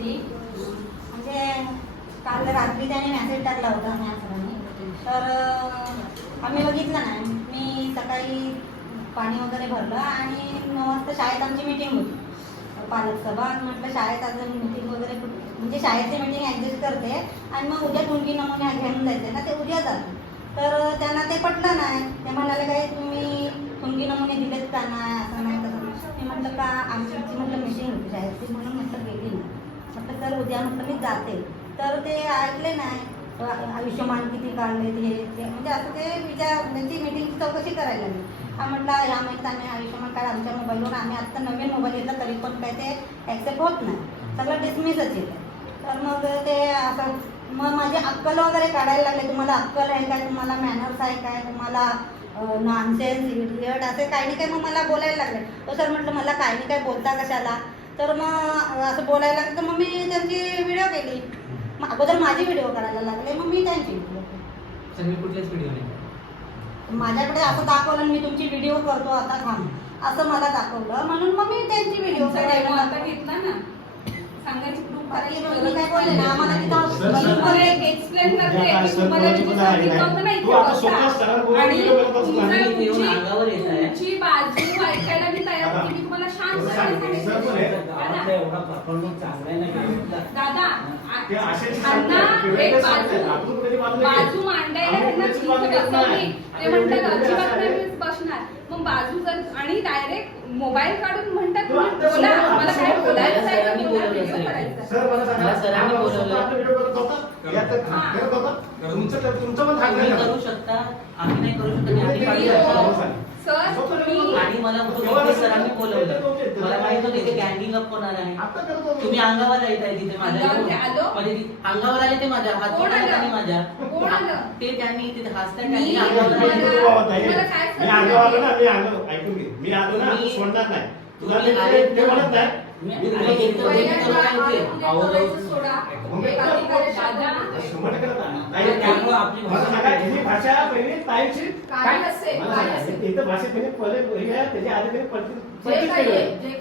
होती. म्हणजे काल रात्री त्याने मॅसेज टाकला होता मॅम सरांनी. तर आम्ही बघितलं नाही मी सकाळी पाणी वगैरे भरलं आणि नऊ वाजता शाळेत आमची मीटिंग होती. पालक सभा म्हटलं शाळेत आज मीटिंग वगैरे म्हणजे शाळेची मीटिंग ॲडजस्ट करते आणि मग उद्या टुंकी नमुने घेऊन जायचे ना ते उद्या जाते. तर त्यांना ते पटलं नाही. ते म्हणाले काय तुम्ही टुंकी नमुने दिलेत का नाही? असं नाही तसं मी म्हटलं का आमची म्हटलं मीटिंग होती शाळेची म्हणून म्हटलं गेली नाही. म्हटलं तर उद्या म्हटलं मी जाते. तर ते ऐकले नाही. आयुष्यमान किती काढले हे ते म्हणजे असं ते विचार म्हणजे मीटिंगची चौकशी करायला लागली. हा म्हटलं ह्या महिन्यात आम्ही आयुष्यमान कार्ड आमच्या मोबाईलवर आम्ही आत्ता नवीन मोबाईल घेतला तरी पण काय ते ॲक्सेप्ट होत नाही. सगळं डिसमिसच येतं. तर मग ते असं मग माझे अक्कल वगैरे काढायला लागले. तुम्हाला अक्कल आहे काय? तुम्हाला मॅनर्स आहे काय? तुम्हाला नॉनसेन्स इडियट असे काही नाही काय मग मला बोलायला लागले. तो सर म्हटलं मला काही नाही काय बोलता कशाला? तर मग असं बोलायला लागलं तर मग मी त्यांची व्हिडिओ केली. मग अगोदर माझी व्हिडिओ करायला लागले मग मी त्यांची व्हिडिओ केली. सगळे कुठलेच व्हिडिओ नाही? माझ्याकडे असं दाखवलं मी तुमची व्हिडिओ करतो आता थांब. असं मला दाखवलं म्हणून मग मी त्यांची व्हिडिओ तुमचा करायला demo आता लागले. घेतला ना? सांगायची प्रूफ बाकी मी काय बोलले ना? आम्हाला तिथं मी तुम्हाला एक एक्सप्लेन करते. की तुम्हाला मी जे सांगितलं होतं ना तू आता इथे स्वतः बसा. सरळ बोलून आणि video करत असतो. तुमचं- आणि येऊन तुमची- अंगावर येत आहे. तुमची बाजू ऐकायला मी तयार होती. मी तुम्हाला शांत गावातला एवढा परफॉर्मन्स चांगला आहे ना दादा. एक बाजू. बाजू मांडायला त्यांना तिथे. ते म्हणतात अजिबात नाही बसणार. मग बाजू जर आणि डायरेक्ट मोबाईल काढून म्हणतात बोला मला काय बोलायचं आहे? हा. करू शकता. आम्ही नाही करू शकत. आणि मला सरांनी बोलवलं मला माहीत होतं इथे गँगिंग अप होणार आहे. तुम्ही अंगावर येत आहे तिथे माझ्या. अंगावर आलो? म्हणजे ती- अंगावर आले ते माझ्या हात माझ्या. कोण आलं? ते त्यांनी तिथे मी- मी आले. आलो ना मी आलो. ऐकून घे. मी आलो ना सोडणार नाही. तुला ते- म्हणत नाही. ही म्हणजे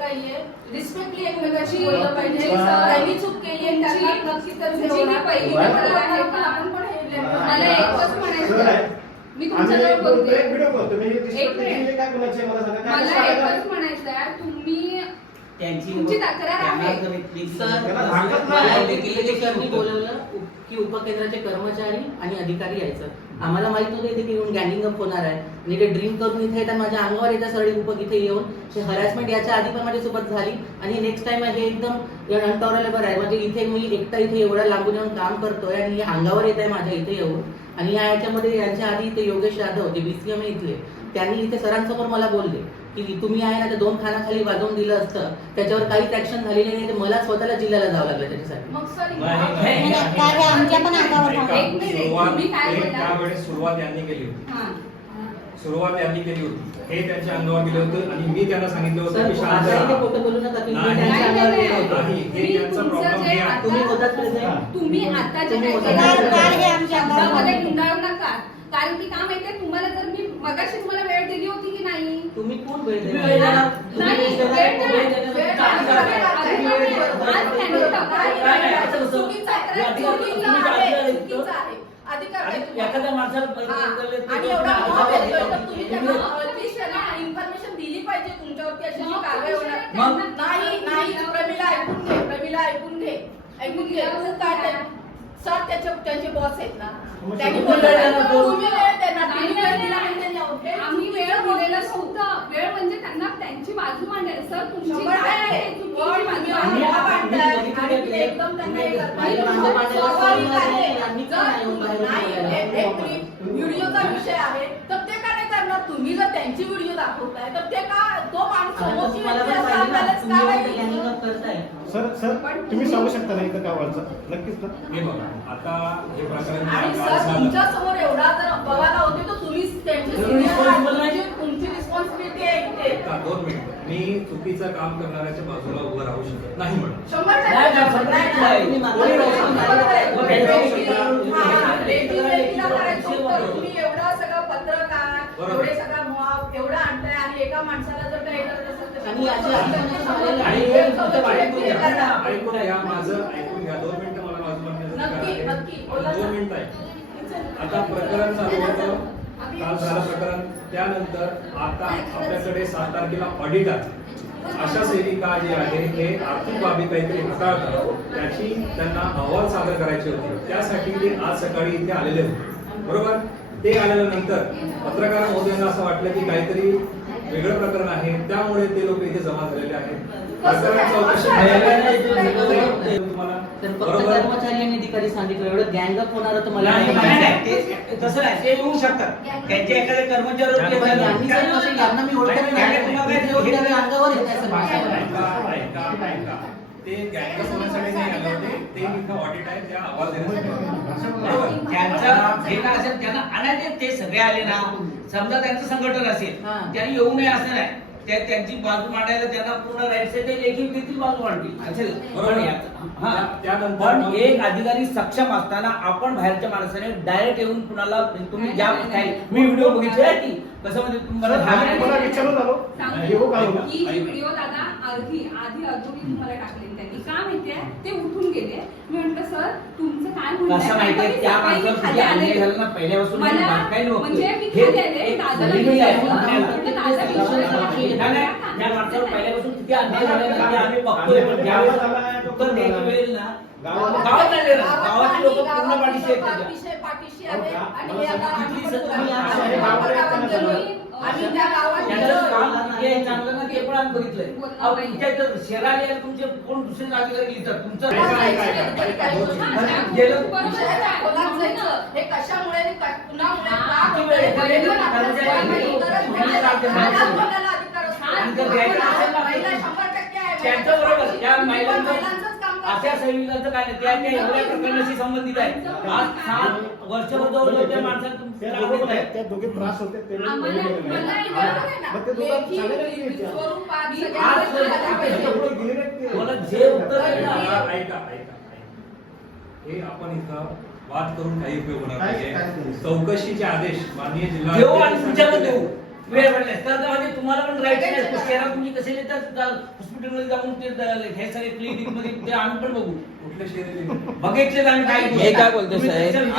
हे रिस्पेक्टली त्यांनी चूक केली बरं. नंबर आहे. आपण मला. एकच म्हणायचं. मी तुमच्याजवळ बोलते एक मिनिट. मला एकच? म्हणायचं आहे तुम्ही त्यांची तुमची तक्रार आहे. सर बोलवलं की उपकेंद्राचे कर्मचारी आणि अधिकारी यायचं आम्हाला माहीत नव्हतं इथे येऊन गँगिंग अप होणार आहे. आणि ते ड्रिंक करून इथे येतात माझ्या अंगावर येतात सरळी उप इथे येऊन. हे हरॅसमेंट याच्या आधी पण माझ्यासोबत झाली. आणि नेक्स्ट टाइम हे एकदम अनटॉरेबल आहे. म्हणजे इथे मी एकटा इथे एवढा लागून येऊन काम करतोय आणि हे अंगावर येत आहे माझ्या इथे येऊन. आणि या याच्यामध्ये यांच्या आधी इथे योगेश यादव होते बीसीएम इथले त्यांनी इथे सरांसमोर मला बोलले. की तुम्ही आहे ना ते दोन खानाखाली वाजवून दिलं असतं त्याच्यावर काहीच ऍक्शन झालेली नाही ते मला स्वतःला जिल्ह्याला जावं लागलं त्याच्यासाठी मग सर नाही, काय हे आमच्या पण अंगावर एक थांबले. मिनिट, सुरुवात तुम्ही काय ते बोलला? त्यावेळेस सुरुवात यांनी केली होती हा. सुरुवात यांनी केली होती हे त्यांच्या अंगावर दिलं होतं आणि मी त्यांना सांगितलं होतं की शांत राहा. खोटं बोलू नका तुम्ही नाही, त्यांच्या नाही, अंगावर नाही, गेला होता. नाही, हे तुम्ही यांचा तुमचं problem जे हे आहे. आता- तुम्ही होतात present? तुम्ही आता जे तुम्ही काही होता केलं, present? कार- कार हे आमच्या अंगावर शब्दामध्ये थांबले. गुंडाळू नका कारण की का माहितीये तुम्हाला जर मी मगाशी तुम्हाला वेळ दिली होती की नाही? तुम्ही कोण वेळ देणार? नाही, वेळ. एखाद्या माणसाला इन्फॉर्मेशन दिली पाहिजे तुमच्यावरती अशी कारवाई होणार? नाही नाही. प्रमिला ऐकून घे. प्रमिला ऐकून घे. ऐकून घे. काय सर त्याचे त्यांचे बॉस आहेत ना त्यांनी तुम्ही. तुम्ही वेळ तुम्ही वेळ दिला. आणि त्यांनी. हे आम्ही वेळ बोलतो. नव्हतं वेळ म्हणजे त्यांना त्यांची बाजू मांडायला सर तुमची काय आहे. पण बाजू तुम्ही आहे. आणि तुम्ही एकदम त्यांना हे करताय. स्वाभाविक आहे. नाही व्हिडिओचा विषय आहे तर ते का नाही करणार तुम्ही जर त्यांची व्हिडिओ दाखवताय तर ते का तो माणूस समोरची व्यक्ती ना, त्यालाच तुम्ही का सर सर तुम्ही सांगू शकता ना इथं काय व्हायचं नक्कीच ना हे बघा आता हे प्रकरण आणि सर. तुमच्यासमोर एवढा जर बघायला होते तर तुम्ही त्यांची तुम्ही senior आहात. responsible नाही. तुमची- तुमची रिस्पॉन्सिबिलिटी आहे इथे का दोन मिनिट मी चुकीचं काम करणाऱ्याच्या बाजूला उभं राहू शकत नाही म्हणून शंभर टक्के. नाही, नाही, शंभर टक्के आहे. तुम्ही मागं कोणी राहू राहू शकता. शकत नाही. मग त्यांच्या लेडी- विषयी- हा, लेडी- लेडी- लेडीला करायचं होतं. बरोबर. तुम्ही एवढं सगळं पत्रकार बरोबर. एवढे सगळं एका माणसाला जर काही करत असेल तर आणि याच्या आधी पण असं झालेलं आणि आहे. हे फक्त ऐकून घ्या. ऐकून घ्या माझं ऐकून घ्या. दोन मिनिटं मला नक्की. नक्की. बोला. दोन मिनिटं आहे. आता प्रकरण चालू होतं. काल झालं प्रकरण. त्यानंतर आता आपल्याकडे सात तारखेला ऑडिट आहे. अशा सेविका जे आहे हे आर्थिक बाबी काहीतरी हाताळतात. त्याची त्यांना अहवाल सादर करायचे होते. त्यासाठी ते आज सकाळी इथे आलेले होते. बरोबर? ते आल्यानंतर पत्रकार महोदयांना असं वाटलं की काहीतरी वेगळं प्रकरण आहे त्यामुळे ते लोक इथे जमा झालेले आहेत कर्मचारी अधिकारी सांगितलं एवढं गँगअप होणार तर मला ते तसं नाही ते येऊ शकतात त्यांचे एखादे कर्मचारी अंगावर येत. ते गँगअप होण्यासाठी नाही आले होते ते इथं ऑडिट आहे त्या अहवाल देण्यासाठी बरोबर त्यांचं जे काय असेल त्यांना आणायचे ते सगळे आले ना समजा त्यांचं संघटन असेल. त्यांनी येऊ नये असं नाही त्या त्यांची बाजू मांडायला त्यांना पूर्ण राईट्स आहे ते लेखी देखील बाजू मांडतील. पण हा. एक अधिकारी सक्षम असताना आपण बाहेरच्या माणसाने डायरेक्ट येऊन कुणाला तुम्ही ज्या मी व्हिडिओ बघितले की कसं म्हणजे तुम्हाला आम्ही तुम्हाला विचारून आलो का ही जी व्हिडिओ दादा अर्धी आधी अधोरी तुम्हाला टाकलेली त्यांनी का माहितीये ते उठून गेले मी म्हंटल सर तुमचं काय म्हणणं आहे? कसं माहितीये कारण त्या माणसावर सकाळी अन्याय आले. झाला ना पहिल्यापासून मला बारकाईने बघतोय. म्हणजे मी हे खाली आले दादाला आहे विचारलं. म्हटलं, दादा विचारलं. नाही, नाही, त्या माणसावर पहिल्यापासून किती अन्याय आहे ते आम्ही बघतोय पण ज्यावेळेस उत्तर द्यायचं वेळ ना गावाला- गावात नाही देणार. गावातली लोक गावात पूर्ण पाठीशी आहेत त्याच्या. आहे गा- आणि हे आता आम्ही आम्ही त्या गावात यांचं. काम चांगलं ना ते पण आम्ही बघितलंय अहो, तुमच्या इथं शहराला या तुमचे कोण दुसरे लिहितात. गेलं जायचं. हे कशामुळे आणि क- कुणामुळे हा, का किती होतंय? वेळ? हे एखाद्या पण आपल्याला कर्मचारी माहिती लोक गरज तुम्हाला नाही. सांगते महिला माहिती. बोलायला अधिकार असतो. आणि जर द्यायचं असेल ना, महिला शंभर टक्के आहे. त्यांच्या बरोबर पण महिलांचं. अशा सैनिकांचं काय नाही. त्या त्या एवढ्या प्रकरणाशी संबंधित आहे. आज सात वर्षभर जवळ त्या माणसाला त्या दोघे दाखवत आहे त्या दोघे त्रास होते ते आम्हाला- गेलेले मला? मग ते दोघं नाही? आज नाहीत ते. जे उत्तर आहे ना. ऐका, ऐका, ऐका, ऐका. हे आपण इथं वाद करून काही उपयोग होणार काय- नाही. चौकशीचे आदेश माननीय जिल्हा देऊ आणि तुमच्याकडे देऊ. वेळ पडल्यास तर म्हणजे तुम्हाला पण राईट नाही शहरात कसे येतात हॉस्पिटलमध्ये जाऊन ते हे सगळे क्लिनिकमध्ये ते आम्ही पण बघू. कुठले शेरी बघितलेत आम्ही काय हे काय बोलतो साहेब?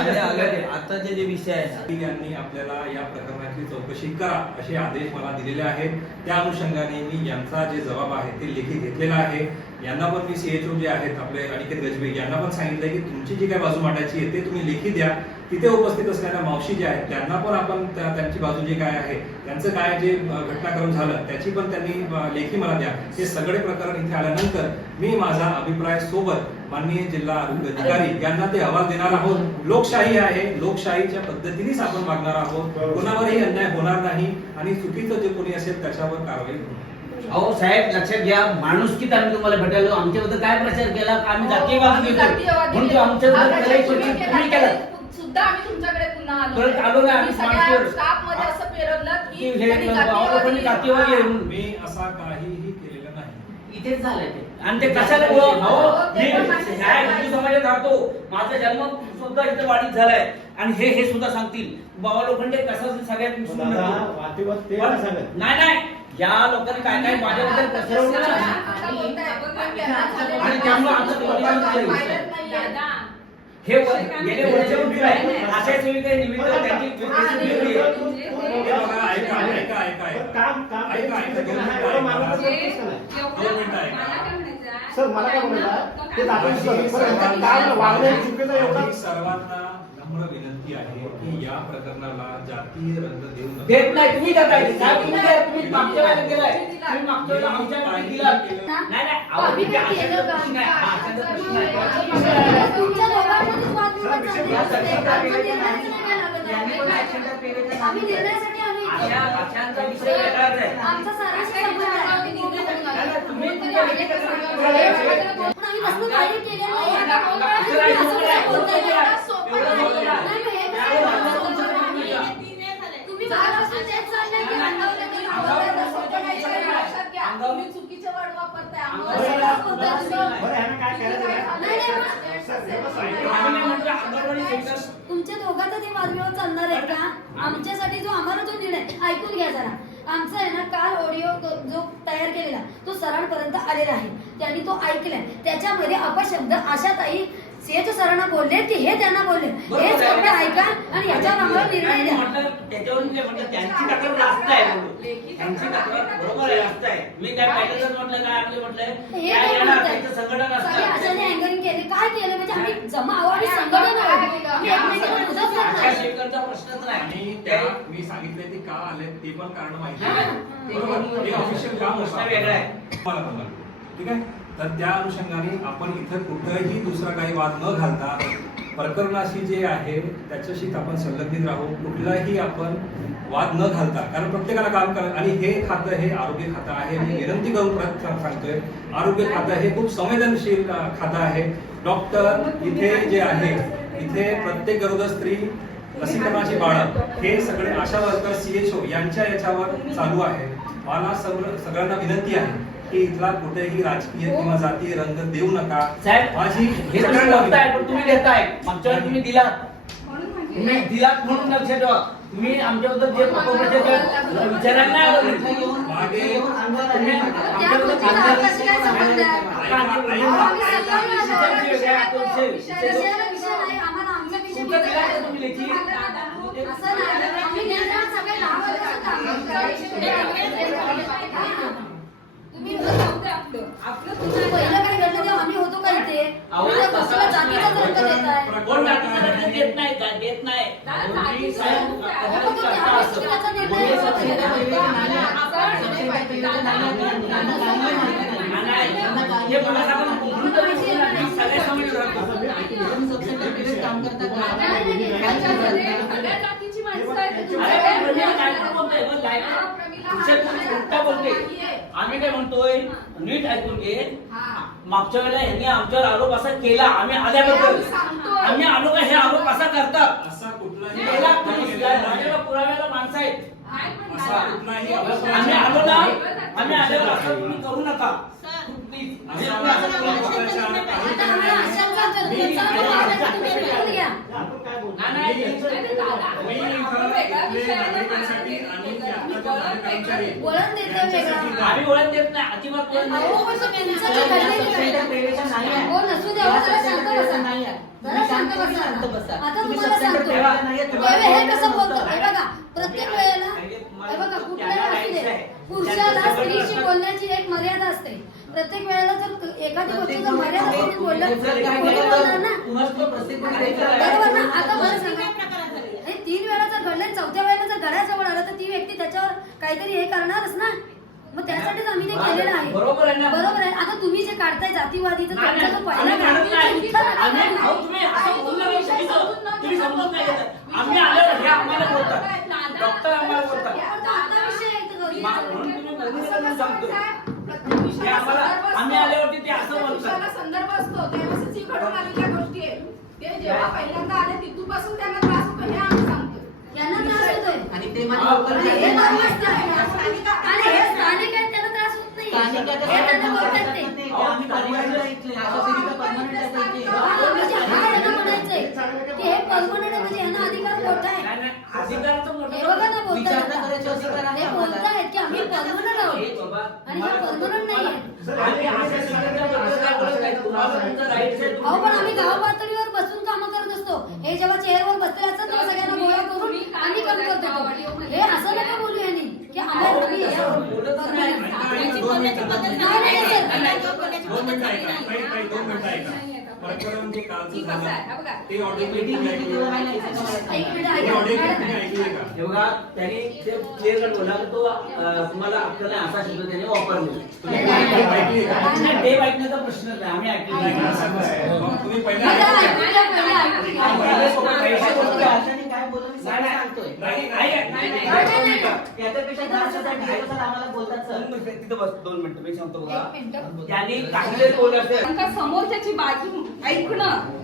आता जे विषय आहे यांनी आपल्याला या प्रकरणाची चौकशी करा असे आदेश मला दिलेले आहेत. त्या अनुषंगाने मी यांचा जे जबाब आहे ते लेखी घेतलेला आहे. यांना पण मी सीएचओ जे आहेत आपले अनिकेत गजबे यांना पण सांगितलंय की तुमची जी काय बाजू मांडायची आहे ते तुम्ही लेखी द्या. तिथे उपस्थित असलेल्या मावशी ज्या आहेत त्यांना पण आपण त्या- त्यांची बाजू जी काय आहे त्यांचं काय जे घटनाक्रम झालं त्याची पण त्यांनी लेखी मला द्या. हे सगळे प्रकरण इथे आल्यानंतर मी माझा अभिप्राय सोबत माननीय जिल्हा आरोग्य अधिकारी यांना ते अहवाल देणार आहोत. लोकशाही आहे लोकशाहीच्या पद्धतीनेच आपण वागणार आहोत. कोणावरही अन्याय होणार नाही आणि चुकीचं जे कोणी असेल त्याच्यावर कारवाई अहो साहेब लक्षात घ्या माणुसकीत आम्ही तुम्हाला भेटायलो आमच्याबद्दल काय प्रचार केला? का आम्ही जातीयवाद म्हणून केला. आमच्याबद्दल केला. सुद्धा आम्ही तुमच्याकडे पुन्हा आलो परत आलो नाही, आम्ही तुम्ही सगळ्या मागतोय. स्टाफमध्ये असं पेरवलं की की हे त्यांनी गावाकडे जातीयवादी आहे म्हणून. मी असा काहीही केलेला नाही. इथेच झालंय ते. आणि ते कशाला हो? ते मी पण आहे. हिंदू समाजात राहतो. माझा जन्म सुद्धा इथं वाढीत झालाय. आणि हे हे सुद्धा सांगतील. बाबा लोखंडे कसं सगळ्यात दादा ते पण- नाही सांगत. नाही नाही. या लोकांनी काय काय माझ्याबद्दल पसरवलं ना आता बोलताय, पण त्यांना झालेलं आणि त्यामुळे नाहीये. दादा हे वर- गेले वर्षभर आहे अशा सेविका निमित्त. हे म्हणायचं सर मला काय म्हणायचं ते. बरं, सर्वांना- नम्र विनंती आहे की या प्रकरणाला जातीय रंग देऊ नका. देत नाही तुम्ही देत आहे साहेब तुम्ही द्या, तुम्ही मागच्या वेळेला दिलाय तुम्ही मागच्या वेळेला आमच्या वेळेला दिला. नाही नाही अहो, ठीक आहे, अशाचा प्रश्न आहे. हा, अशाचा प्रश्न आहे. तुमच्या दोघांमध्येच वादविवाद चालले असते. आमचा निर्णयच नाही. लागत आहे. आम्ही निर्णयासाठी आलो इथे. अशा अशांचा विषय वेगळाच आहे. आमचा सारांश संबंध आहे. तुमच्या तुमच्या दोघांचा ते वादविवाद चालणार आहे का? आमच्यासाठी जो आम्हाला जो निर्णय ऐकून घ्या जरा. आमचा आहे ना काल ऑडिओ जो तयार केलेला तो सरांपर्यंत आलेला आहे. त्यांनी तो ऐकलाय. त्याच्यामध्ये अपशब्द आशा ताई सीएच सरांना बोलले की हे त्यांना बोलले. हेच आहे. फक्त ऐका आणि याच्यावर आम्हाला निर्णय द्या. म्हटलं त्याच्यावरून म्हटलं त्यांची तक्रार रास्त आहे म्हणून. त्यांची तक्रार बरोबर आहे रास्त आहे. मी काय पहिलं तर म्हटलं काय आपले म्हटलं? हे संघटन अशाने केले काय केलं. म्हणजे आम्ही जमा आहोत आणि संघटन आहोत आम्ही एकमेकांना मदत आशा करणार शेखरचा प्रश्नच नाही आणि त्या मी सांगितले ते का आले ते पण कारण माहिती आहे. बरोबर? ऑफिशियल काम प्रश्न होतं. वेगळा आहे. मला पण लागलं. ठीक आहे? तर त्या अनुषंगाने आपण इथं कुठंही दुसरा काही वाद न घालता प्रकरणाशी जे आहे त्याच्याशी आपण संलग्नित राहू. कुठलाही आपण वाद न घालता कारण प्रत्येकाला काम कर आणि हे खातं हे आरोग्य खातं आहे. मी विनंती करून सांगतोय आरोग्य खातं हे खूप संवेदनशील खातं आहे. डॉक्टर इथे जे आहे इथे प्रत्येक गरोदर स्त्री लसीकरणाची बाळं. हे सगळे आशा वर्कर सीएचओ यांच्या याच्यावर चालू आहे. मला सगळं सगळ्यांना विनंती आहे की इथला कुठेही राजकीय किंवा जातीय रंग देऊ नका. साहेब माझी हे तुम्ही. पण देताय. मागच्या वेळी तुम्ही दिला म्हणून म्हणजे तुम्ही दिलात म्हणून लक्षात ठेवा. तुम्ही आमच्याबद्दल जे प्रपोजल मागे- तुम्ही. त्या तुमचं तुम्ही लेखी? असं नाही आम्ही. तुम्ही आपलं तुम्ही पहिलं काय घडलं आम्ही होतो का इथे तुम्ही देताय कोण जातीचा देत नाही का? देत नाही साहेब, निर्णय हे सगळे समजून काम सगळ्या जातीची माणसं आहेत. बोलते नाहीये. आम्ही काय म्हणतोय नीट ऐकून घे. हा. मागच्या वेळेला ह्यांनी आमच्यावर आरोप असा केला आम्ही आल्याबद्दल. आम्ही आलो का हे आरोप असा करतात. असा कुठलाही पुराव्याला माणसं आहेत. आम्ही आलो ना आम्ही आल्यावर असं तुम्ही करू नका. वळण वेगळं. आम्ही ओळख देत नाही अजिबात अहो, पण तो घडलेलं आहे. हो, नसू द्या, जरा शांत बसा. जरा शांत बसा. आता तुम्हाला सांगतो. पिरियड हे कसं बोलतो हे बघा प्रत्येक वेळेला हे बघा कुठल्याही असू दे पुरुषाला स्त्रीशी बोलण्याची एक मर्यादा असते प्रत्येक वेळेला जर एखादी गोष्ट जर मर्यादा बोललं कोणी बोलणार तर ना. बरोबर आता मला सांगा. हे तीन वेळा जर घडलं चौथ्या वेळेला जर घड्याजवळ आलं तर ती व्यक्ती त्याच्यावर काहीतरी हे करणारच ना? मग त्यासाठीच आम्ही ते केलेलं आहे. बरोबर आहे ना. बरोबर आहे. आता तुम्ही जे काढताय जातीवादीचं नाही, तुमचा नाही. जो आम्ही पहिला डॉक्टर आम्हाला बोलतात. तो आता आहे आम्हाला. आम्ही आल्यावरती ते असं बोलतात संदर्भ असतो त्यावेळेस ही घडून आलेल्या गोष्टी आहेत ते जेव्हा पहिल्यांदा आले तिथूपासून त्यांना त्रास होतो हे आम्ही सांगतो यांना त्रास होतोय आणि ते हा, लवकर आणि हे नाही. नॉर्मल आहे. आणि हे स्थानिक आहेत त्यांना त्रास होत नाही स्थानिक आहे तर हे त्यांना स्थानिक बोलतात आहे. ते आम्ही permanent आहे इथले. आशा सेविका permanent आहे इथे. हा, म्हणजे हा की हे परमनंट आहे म्हणजे यांना अधिकार मोठा आहे हे बघा ना बोलतात अधिकार आहे हे. बोलतायत की आम्ही परमनंट हे आहोत आणि हा परमनंट नाही आहे आहे, अहो पण आम्ही गाव पातळीवर बसून कामं करत असतो हे जेव्हा चेअरवर बसले असतात तेव्हा सगळ्यांना गोळा करून आम्ही काम करतो हे असं नका बोलू यांनी की आम्हाला हे जे कालचं झालं बघा. ते मिनिट ते हे बघा त्यांनी ते क्लिअर कट बोला तो तुम्हाला नाही असा शब्द त्याने वापरले. टेप ऐकण्याचा प्रश्न नाही आम्ही ऐकलं तुम्ही पहिले आता ऐकलं. ऐकून घ्या, पहिले ऐकून घ्या. पहिले सोबत काय पैसे बोलतोय, बोलतोय. आशाने काय बोललं मी नाही, सगळं नाही. सांगतोय. नाही, नाही, नाही, नाही, नाही, नाही, नाही. नाही. याच्यापेक्षा जास्त साठी हे सर आम्हाला बोलतात दोन सर मिनिटं, तिथं बस दोन मिनिटं मी सांगतो बघा. एक मिनिट. त्यांनी काहीतरी बोललं असेल कारण का समोरच्याची बाजू ऐकणं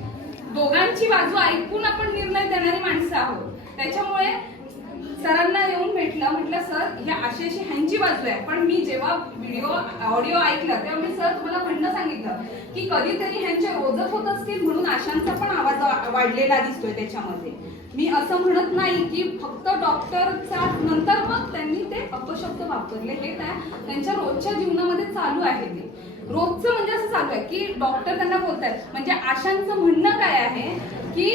दोघांची बाजू ऐकून आपण निर्णय देणारी माणसं आहोत. त्याच्यामुळे सरांना येऊन भेटलं म्हटलं सर ह्या अशी ह्यांची बाजू आहे. पण मी जेव्हा व्हिडिओ ऑडिओ ऐकलं तेव्हा मी सर तुम्हाला म्हणणं सांगितलं की कधीतरी ह्यांचे रोजच होत असतील म्हणून आशांचा पण आवाज वा- वाढलेला दिसतोय त्याच्यामध्ये. मी असं म्हणत नाही की फक्त डॉक्टरचा नंतर मग त्यांनी अपशब्द वापरले हे त्या त्यांच्या रोजच्या जीवनामध्ये चालू आहे ते. रोजचं म्हणजे असं चालू आहे की डॉक्टर त्यांना बोलतात म्हणजे आशांचं म्हणणं काय आहे की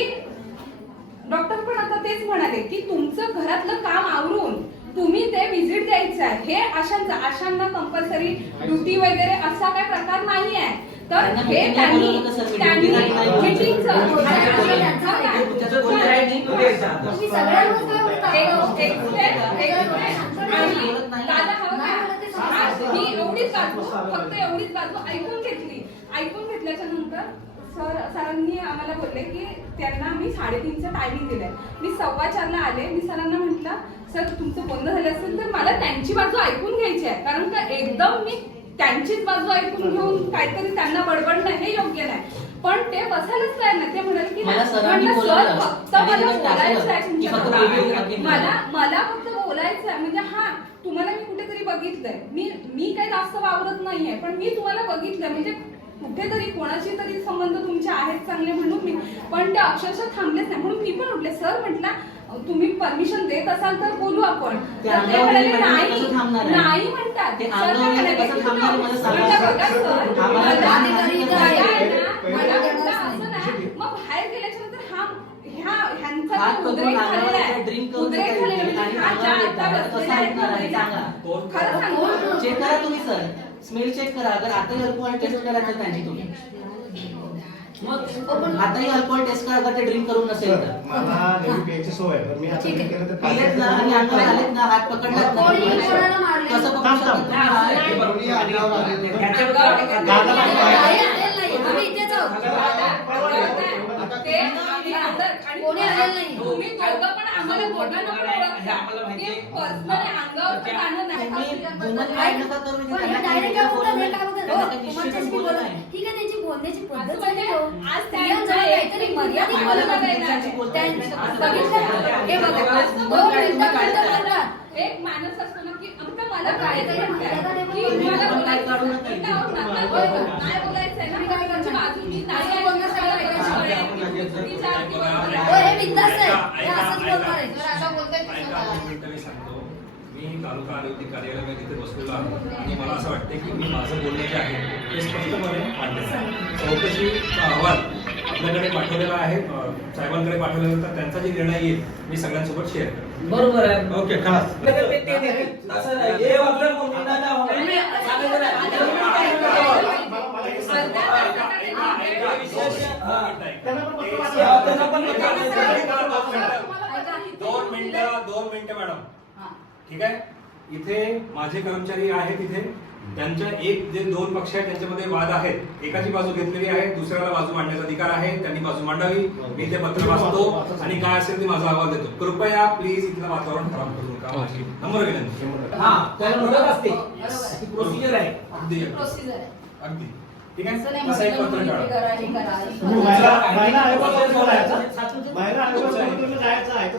डॉक्टर पण आता तेच म्हणाले की तुमचं घरातलं काम आवरून तुम्ही ते व्हिजिट द्यायचं आहे. हे आशांचं. आशांना कंपल्सरी ड्युटी वगैरे असा काय प्रकार नाही आहे तर हे त्यांनी त्यांनी एवढीच बाजू फक्त एवढीच बाजू ऐकून घेतली. ऐकून घेतल्याच्या नंतर सर सरांनी आम्हाला बोलले की त्यांना मी साडेतीनचा टायमिंग दिलाय. मी सव्वा चारला आले. मी सरांना म्हटलं सर तुमचं बोलणं झालं असेल तर मला त्यांची बाजू ऐकून घ्यायची आहे. कारण का एकदम मी त्यांचीच बाजू ऐकून घेऊन काहीतरी त्यांना बडबडणं हे योग्य नाही. पण ते बसायलाच तयार नाही ते म्हणाले की मला फक्त त्यांनी मला टाकलं. बोलायचं आहे तुमच्याबरोबर. मला मला फक्त बोलायचं आहे म्हणजे हा तुम्हाला मी कुठेतरी बघितलंय. मी मी काही जास्त वावरत नाहीये पण मी तुम्हाला बघितलंय. म्हणजे कुठेतरी कोणाशी तरी संबंध तुमचे आहेत चांगले म्हणून मी. पण ते अक्षरशः थांबलेच नाही. म्हणून मी पण उठले सर म्हटलं तुम्ही परमिशन देत असाल तर बोलू आपण ते तर ते अंगावर म्हणाले, येईल, नाही कसं थांबणार आहे? नाही म्हणतात ते सर अंगावर काय येईल, म्हणाले, कसं की थांबणार आहे मला तुम्ही- सांगा. म्हटलं, बघा सर, आम्हाला मला- अधिकारी इथं मला आहे. आहे ना, मला पहिले म्हटलं देणारच असं नाही. ना, मग बाहेर हा ह्या ह्यांचा हात जो पकडून उद्रेक अंगावर झालेला आहे, drink करून उद्रेक झालेला आहे, आणि हा ज्या अंगावर आता येतात. बसलेला कसं आहे ऐकणार आहे? खरं सांगू चेक करा तुम्ही सर स्मेल चेक करा अगर आताही अल्कोहोल टेस्ट करायचं त्यांची तुम्ही आताही अल्कोहोल टेस्ट करा अगर ते ड्रिंक करून नसेल तर मला नेहमी प्यायची सवय आहे. तर मी आता आहे. केलं तर पिलेत ना आणि अंगावर आलेत ना हात पकडलात ना कोणी कोणाला मारले? कसं पकडू थांब, शकत थांब. तुम्ही हात? कोणी अंगावर आलेलं नाही. त्यांच्याबद्दल- दादाला नाही, काय- आलेलं नाही. आम्ही इथेच आहोत. ते आणि अंगावर- आणि कोणी आलेलं नाही. तुम्ही दोघं पण आम्हाला दोघांना पण हे ओळखता. पण म्हणजे. नाही. ठीक आहे त्यांची बोलण्याची पद्धत म्हणजे काहीतरी मर्यादित? हे बघा दोन. एक माणूस असतो ना की आता मला काय की. मला बोलायचं. नाही बोलायचं आहे ना? तुमची बाजू मी नाही असं बोलणं सगळं ऐकायचं. ऐकायची. चुकीचं आहे की बरोबर हो, आहे. हे बिनधास्त आहे. हे ऐका, असंच ऐका. बोलणार आहे. ऐका, दोन मिनिटं मी सांगतो मी तालुका आरोग्य कार्यालयामध्ये तिथे बसलेलो आहे आणि मला असं वाटतं की मी माझं बोलणं जे आहे ते स्पष्टपणे आहे. चौकशीचा अहवाल आपल्याकडे पाठवलेला आहे साहेबांकडे पाठवल्यानंतर त्यांचा जे निर्णय येईल मी सगळ्यांसोबत शेअर बरोबर आहे ओके खलास ते- ते- ते- ते- असं नाही. हे आपलं बोलणं नाही ना होणार. सांगायचं नाही. मला एक सांग. हा. त्यांना पण पत्र हा, पाठवा. त्यांना पण पत्र पाठवा. दोन मिनिटं दोन मिनिटं मॅडम ठीक आहे? इथे माझे कर्मचारी आहेत इथे. त्यांच्या एक जे दोन पक्ष आहेत त्यांच्यामध्ये वाद आहेत. एकाची बाजू घेतलेली आहे दुसऱ्याला बाजू मांडण्याचा अधिकार आहे त्यांनी बाजू मांडावी. मी ते पत्र वाचतो आणि काय असेल ते माझा अहवाल देतो. कृपया प्लीज इथलं वातावरण खराब करू नका. माझी नम्र विनंती. हा असते. प्रोसिजर आहे. अगदी अगदी. ठीक आहे? असं एक पत्र काढा. महिला जायचं आहे.